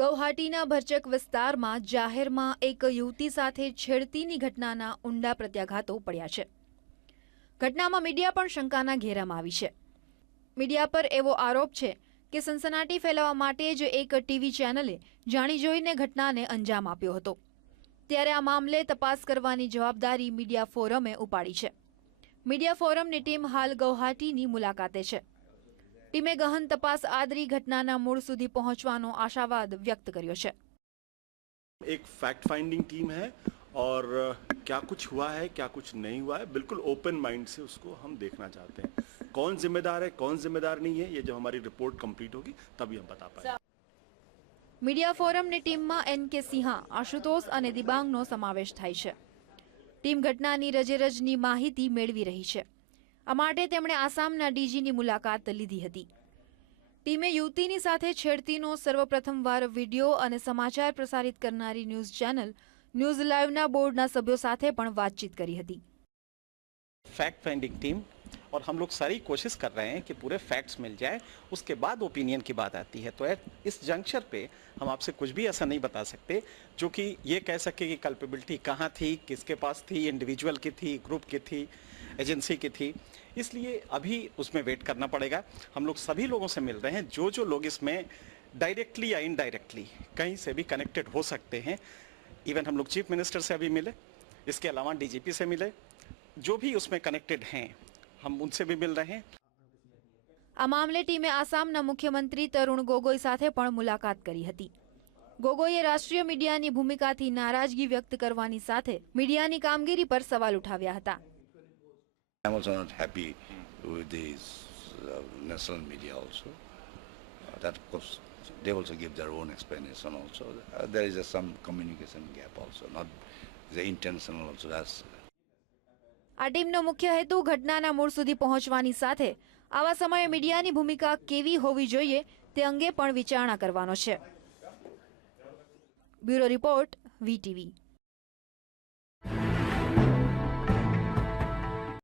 ગૌહાટીના ભરચક વિસ્તારમાં જાહેરમાં એક યુવતી સાથે છેડતીની ઘટનાના ઊંડા પ્રત્યાઘાતો પડ્યા છે. ઘટનામાં મીડિયા પણ શંકાના ઘેરામાં આવી છે. મીડિયા પર એવો આરોપ છે કે સનસનાટી ફેલાવવા માટે જ એક ટીવી ચેનલે જાણી જોઈને ઘટનાને અંજામ આપ્યો હતો. ત્યારે આ મામલે તપાસ કરવાની જવાબદારી મીડિયા ફોરમે ઉપાડી છે. મીડિયા ફોરમની ટીમ હાલ ગૌહાટીની મુલાકાતે છે. ટીમે ગહન તપાસ આદરી ઘટનાના મૂળ સુધી પહોંચવાનો આશાવાદ વ્યક્ત કર્યો છે. एक फैक्ट फाइंडिंग टीम है और क्या कुछ हुआ है क्या कुछ नहीं हुआ है बिल्कुल ओपन माइंड से उसको हम देखना चाहते हैं. कौन जिम्मेदार है कौन जिम्मेदार नहीं है ये जब हमारी रिपोर्ट कंप्लीट होगी तभी हम बता पाएंगे. મીડિયા ફોરમની ટીમમાં એન.કે. સિંહા, આશુતોષ અને દિબાંગનો સમાવેશ થાય છે. ટીમ ઘટનાની રજેરજની માહિતી મેળવી રહી છે. આ માટે તેમણે આસામના ડીજીની મુલાકાત લીધી હતી. ટીમે યુવતીની સાથે છેડતીનો સર્વપ્રથમવાર વિડીયો અને સમાચાર પ્રસારિત કરનારી ન્યૂઝ ચેનલ ન્યૂઝ લાઈવના બોર્ડના સભ્યો સાથે પણ વાતચીત કરી હતી. फैक्ट फाइंडिंग टीम और हम लोग सारी कोशिश कर रहे हैं कि पूरे फैक्ट्स मिल जाए, उसके बाद ओपिनियन की बात आती है. तो इस जंक्शन पे हम आपसे कुछ भी ऐसा नहीं बता सकते जो कि ये कह सके कि कल्पेबिलिटी कहाँ थी, किसके पास थी, इंडिविजुअल की थी, ग्रुप की थी, एजेंसी की थी. इसलिए अभी उसमें वेट करना पड़ेगा. हम लोग सभी लोगों से मिल रहे हैं जो लोग इसमें डायरेक्टली या इनडायरेक्टली कहीं से भी कनेक्टेड हो सकते हैं. इवन हम लोग चीफ मिनिस्टर से अभी मिले, इसके अलावा डीजीपी से मिले. जो भी उसमें कनेक्टेड हैं हम उनसे भी मिल रहे हैं. આ મામલે ટીમે આસામના મુખ્યમંત્રી તરુણ ગોગોઈ સાથે પણ મુલાકાત કરી હતી. ગોગોઈએ રાષ્ટ્રીય મીડિયાની ભૂમિકાથી નારાજગી વ્યક્ત કરવાની સાથે મીડિયાની કામગીરી પર સવાલ ઉઠાવ્યા હતા. I'm also not happy with this national media also. That of course they also give their own explanation also. There is some communication gap also, not the intentional also. That's આ ટીમનો મુખ્ય હેતુ ઘટનાના મૂળ સુધી પહોંચવાની સાથે આવા સમયે મીડિયાની ભૂમિકા કેવી હોવી જોઈએ તે અંગે પણ વિચારણા કરવાનો છે. Bureau report, VTV.